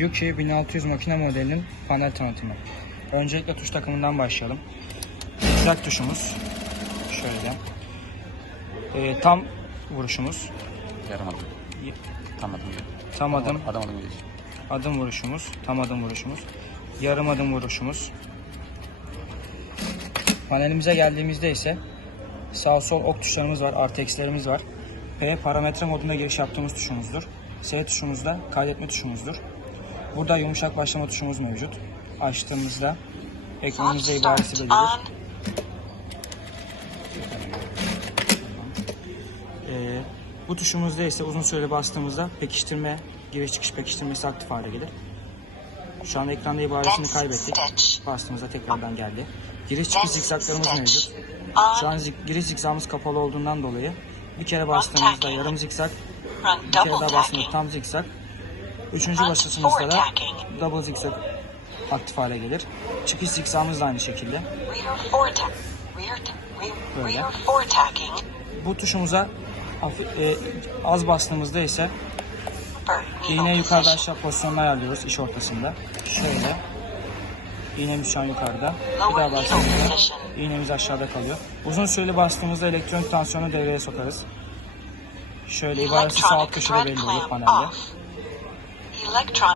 Yuki 1600 makine modelinin panel tanıtımı. Öncelikle tuş takımından başlayalım. Zigzag tuşumuz. Şöyle. Ee, tam vuruşumuz. Yarım adım. Tam adım. Tam adım, Adam adım gidiyor. adım vuruşumuz. Tam adım vuruşumuz. Yarım adım vuruşumuz. Panelimize geldiğimizde ise sağ sol ok tuşlarımız var, artı eksilerimiz var. P parametre modunda giriş yaptığımız tuşumuzdur. S tuşumuz da kaydetme tuşumuzdur. Burada yumuşak başlama tuşumuz mevcut. Açtığımızda ekranımızda ibaresi belirir. Ee, bu tuşumuzda ise uzun süreli bastığımızda pekiştirme, giriş çıkış pekiştirmesi aktif hale gelir. Şu an ekranda ibaresini kaybettik. Bastığımızda tekrardan geldi. Giriş çıkış zikzaklarımız mevcut. Şu an giriş zikzağımız kapalı olduğundan dolayı bir kere bastığımızda yarım zikzak, bir kere daha bastığımızda tam zikzak. Üçüncü basışımızda da double zikzak aktif hale gelir. Çıkış zikzağımız da aynı şekilde. Böyle. Bu tuşumuza e, az bastığımızda ise İğne yukarıda aşağı pozisyonunu ayarlıyoruz iş ortasında. Şöyle. İğnemiz şu an yukarıda. Bir daha bastığımızda iğnemiz aşağıda kalıyor. Uzun süreli bastığımızda elektronik tansiyonu devreye sokarız. Şöyle ibaresi sağ alt köşede belli olur panelde. electron